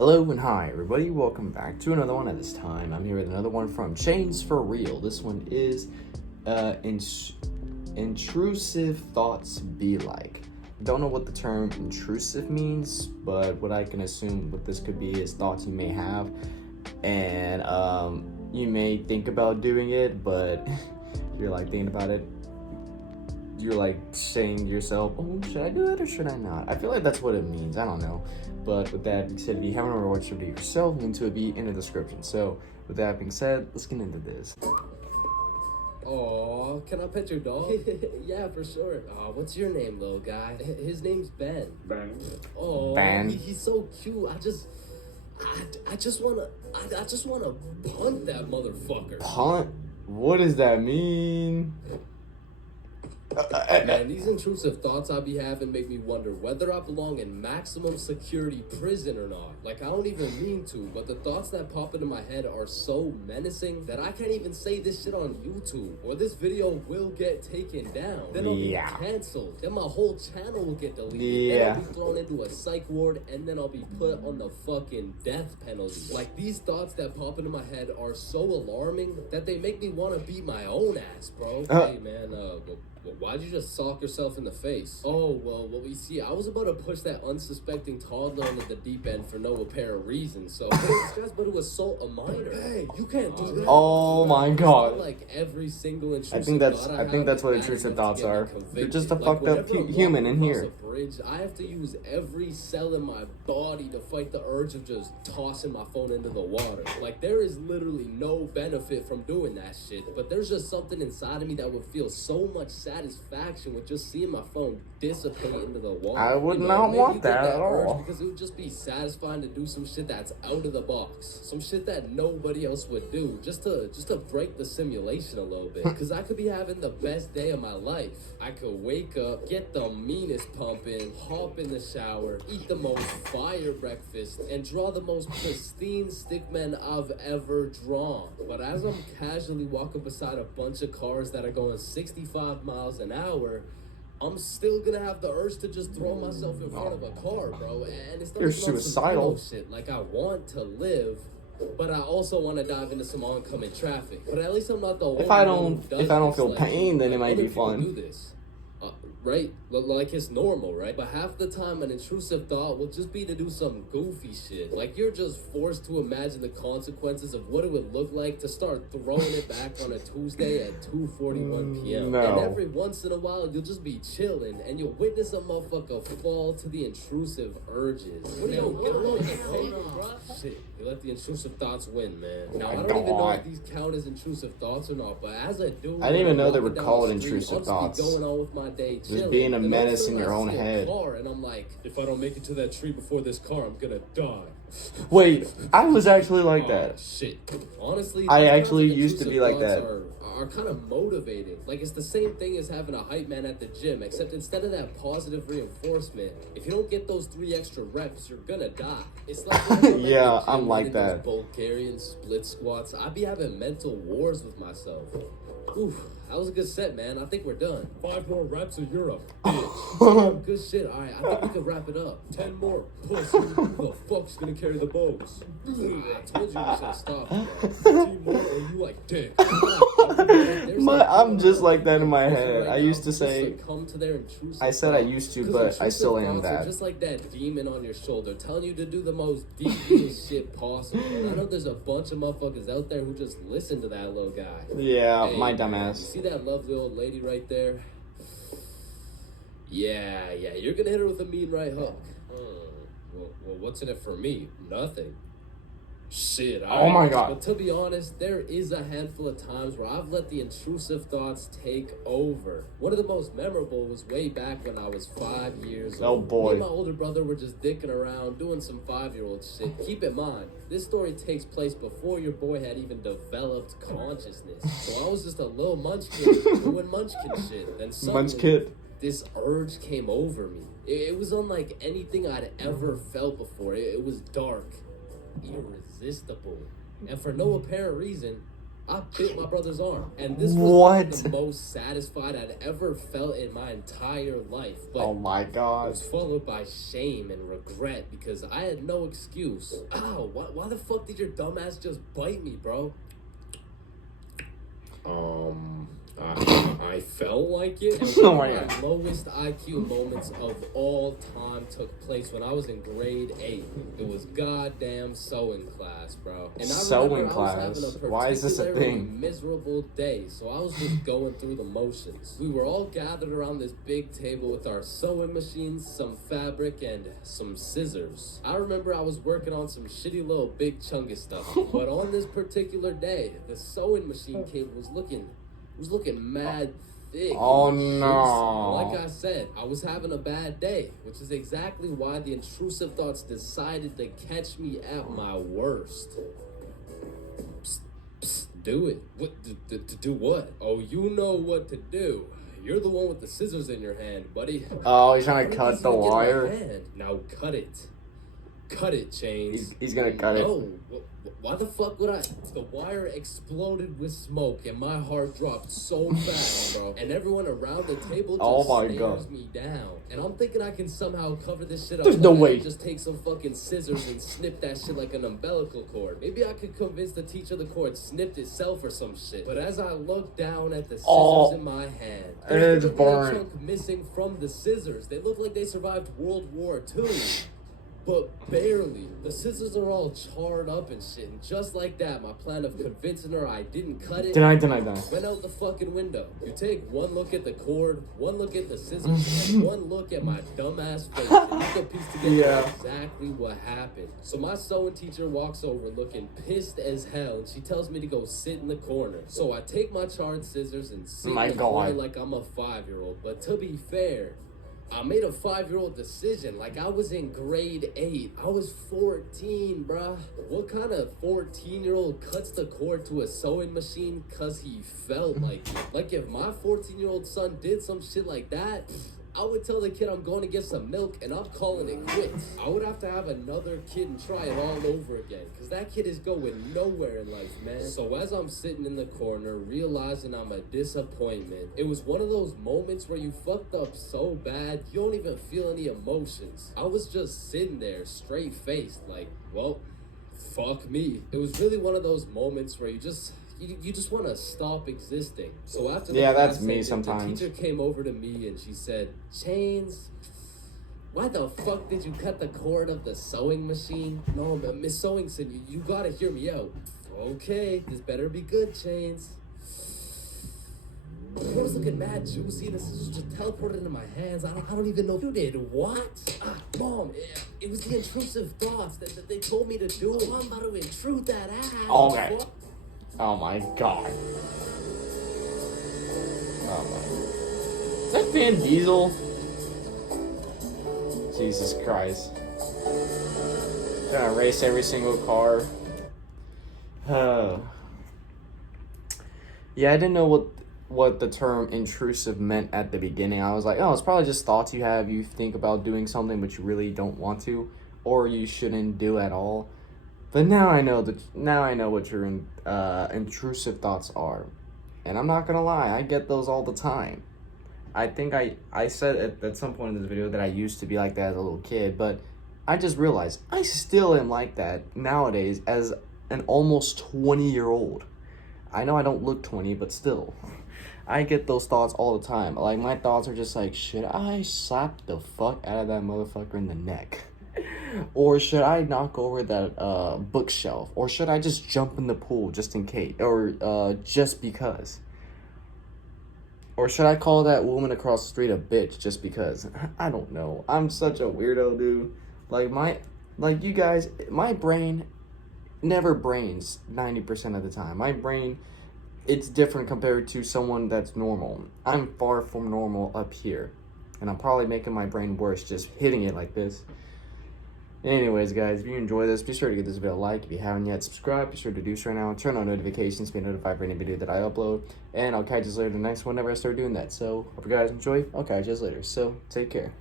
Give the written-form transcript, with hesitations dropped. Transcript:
Hello and hi everybody, welcome back to another one. At this time I'm here with another one from Chains for Real. This one is intrusive thoughts be like. Don't know what the term intrusive means, but what I can assume what this could be is thoughts you may have, and you may think about doing it, but you're like thinking about it, you're like saying to yourself, oh, should I do it or should I not? I feel like that's what it means. I don't know. But with that being said, if you haven't already watched the video yourself, link to it be in the description. So with that being said, let's get into this. Oh, can I pet your dog? Yeah, for sure. What's your name, little guy? His name's Ben. Ben. Oh, Ben. He's so cute. I just wanna punt that motherfucker. Punt? What does that mean? Man, these intrusive thoughts I be having make me wonder whether I belong in maximum security prison or not. Like, I don't even mean to, but the thoughts that pop into my head are so menacing that I can't even say this shit on YouTube, or this video will get taken down. Then I'll be canceled. Then my whole channel will get deleted. Then I'll be thrown into a psych ward, and then I'll be put on the fucking death penalty. Like, these thoughts that pop into my head are so alarming that they make me want to beat my own ass, bro. Hey, man, why'd you just sock yourself in the face? Oh, well, we see, I was about to push that unsuspecting toddler into the deep end for no apparent reason, so this guy's about to assault a minor. Hey, you can't do that. Oh my god. Like every single intrusive I think that's what intrusive thoughts are. You're just a fucked up human in here. Bridge, I have to use every cell in my body to fight the urge of just tossing my phone into the water. Like, there is literally no benefit from doing that shit, but there's just something inside of me that would feel so much satisfaction with just seeing my phone dissipate into the water. I would not want that at all. Because it would just be satisfying to do some shit that's out of the box, some shit that nobody else would do, just to break the simulation a little bit. Because I could be having the best day of my life. I could wake up, get the meanest pump in, hop in the shower, eat the most fire breakfast, and draw the most pristine stickman I've ever drawn. But as I'm casually walking beside a bunch of cars that are going 65 miles an hour, I'm still gonna have the urge to just throw myself in front of a car, bro. And it's not You're some suicidal. shit. Like, I want to live, but I also want to dive into some oncoming traffic. But at least I'm not the only If I one don't feel pain, then it might be fun. Do this. Right? Like, it's normal, right? But half the time an intrusive thought will just be to do some goofy shit. Like, you're just forced to imagine the consequences of what it would look like to start throwing it back on a Tuesday at 2:41 p.m. No. And every once in a while, you'll just be chilling, and you'll witness a motherfucker fall to the intrusive urges. What do you get along with paper, bro? Shit, you let the intrusive thoughts win, man. Now, I don't even know if these count as intrusive thoughts or not, but as a dude, I didn't even know they were down called the street, intrusive I'll just be thoughts. going on with my day, Just being a and menace also in your I own see a head. car, and I'm like, if I don't make it to that tree before this car, I'm gonna die. Wait, I was actually like that. Shit. Honestly, I these actually kinds of used to be like intrusive that. thoughts are kind of motivating. Like, it's the same thing as having a hype man at the gym, except instead of that positive reinforcement, if you don't get those 3 extra reps, you're gonna die. It's like Yeah, I'm like that. Bulgarian split squats. I be having mental wars with myself. Oof, that was a good set, man. I think we're done. 5 more reps or you're a bitch. Good shit. All right, I think we can wrap it up. 10 more. Pussy. Who the fuck's gonna carry the boats? I told you we should stop. 15 more or you like dick. I'm just like that in my head. I used to say, come to their intrusive I said I used to, but I still am that. Just like that demon on your shoulder telling you to do the most devious shit possible. And I know there's a bunch of motherfuckers out there who just listen to that little guy. Yeah, Hey, my you dumbass. see that lovely old lady right there? Yeah, you're gonna hit her with a mean right hook. Well, what's in it for me? Nothing. Shit. Oh my god. But to be honest, there is a handful of times where I've let the intrusive thoughts take over. One of the most memorable was way back when I was 5 years old. Oh boy. Me and my older brother were just dicking around, doing some 5-year-old shit. Keep in mind, this story takes place before your boy had even developed consciousness. So I was just a little munchkin doing munchkin shit. Then suddenly, this urge came over me. It was unlike anything I'd ever felt before. It was dark, irresistible, and for no apparent reason, I bit my brother's arm. And this was What? the most satisfied I'd ever felt in my entire life. But Oh my it god. was followed by shame and regret because I had no excuse. Ow, why the fuck did your dumbass just bite me, bro? I felt like it. And Oh one my of God. my lowest IQ moments of all time took place when I was in grade 8. It was goddamn sewing class, bro. And I Sewing remember class? I was having a Why is this a particularly thing? miserable day, so I was just going through the motions. We were all gathered around this big table with our sewing machines, some fabric, and some scissors. I remember I was working on some shitty little big chungus stuff, but on this particular day, the sewing machine cable was looking mad thick. Oh, and juicy. no. Like I said, I was having a bad day, which is exactly why the intrusive thoughts decided to catch me at my worst. Psst, psst, do it. What? Do what? Oh, you know what to do. You're the one with the scissors in your hand, buddy. Oh, he's trying to How did cut these the even get in my wire. hand? Now cut it. Cut it, Chains. He's gonna cut it. No, why the fuck would I? The wire exploded with smoke and my heart dropped so fast, bro. And everyone around the table just Oh my stares God. me down. And I'm thinking I can somehow cover this shit up. There's no by way. Just take some fucking scissors and snip that shit like an umbilical cord. Maybe I could convince the teacher the cord snipped itself or some shit. But as I look down at the scissors in my hand, there's It's a little burnt. chunk missing from the scissors. They look like they survived World War II. But barely. The scissors are all charred up and shit. And just like that, my plan of convincing her I didn't cut it Deny. went out the fucking window. You take one look at the cord, one look at the scissors, and one look at my dumbass face, and you can piece together Yeah. exactly what happened. So my sewing teacher walks over looking pissed as hell, and she tells me to go sit in the corner. So I take my charred scissors and sit My in the corner God. like I'm a 5-year-old. But to be fair, I made a 5-year-old decision. Like I was in grade 8. I was 14, bruh. What kind of 14-year-old cuts the cord to a sewing machine cause he felt like it? Like if my 14-year-old son did some shit like that, I would tell the kid I'm going to get some milk and I'm calling it quits. I would have to have another kid and try it all over again, because that kid is going nowhere in life, man. So as I'm sitting in the corner, realizing I'm a disappointment, it was one of those moments where you fucked up so bad, you don't even feel any emotions. I was just sitting there, straight-faced, like, well, fuck me. It was really one of those moments where you just want to stop existing. So after the Yeah, that's class me ended, sometimes. The teacher came over to me and she said, Chains, why the fuck did you cut the cord of the sewing machine? No, Miss Sewingson, you gotta hear me out. Okay, this better be good, Chains. The cord was looking mad juicy. This is just teleported into my hands. I don't even know who did what. Mom, it was the intrusive thoughts that they told me to do. Oh, I'm about to intrude that out. Okay. Oh my god. Oh my. Is that Van Diesel? Jesus Christ. Gonna race every single car. Yeah, I didn't know what the term intrusive meant at the beginning. I was like, oh, it's probably just thoughts you have. You think about doing something but you really don't want to, or you shouldn't do at all. But now I know what your intrusive thoughts are, and I'm not gonna lie, I get those all the time. I think I said at some point in this video that I used to be like that as a little kid, but I just realized I still am like that nowadays as an almost 20-year-old. I know I don't look 20, but still, I get those thoughts all the time. Like my thoughts are just like, should I slap the fuck out of that motherfucker in the neck? Or should I knock over that bookshelf? Or should I just jump in the pool just in case? Or just because? Or should I call that woman across the street a bitch just because? I don't know. I'm such a weirdo, dude. Like you guys, my brain never brains 90% of the time. My brain, it's different compared to someone that's normal. I'm far from normal up here. And I'm probably making my brain worse just hitting it like this. Anyways, guys, if you enjoy this, be sure to give this video a like. If you haven't yet, subscribe. Be sure to do so right now. Turn on notifications to be notified for any video that I upload. And I'll catch you later in the next one whenever I start doing that. So, hope you guys enjoy. I'll catch you guys later. So, take care.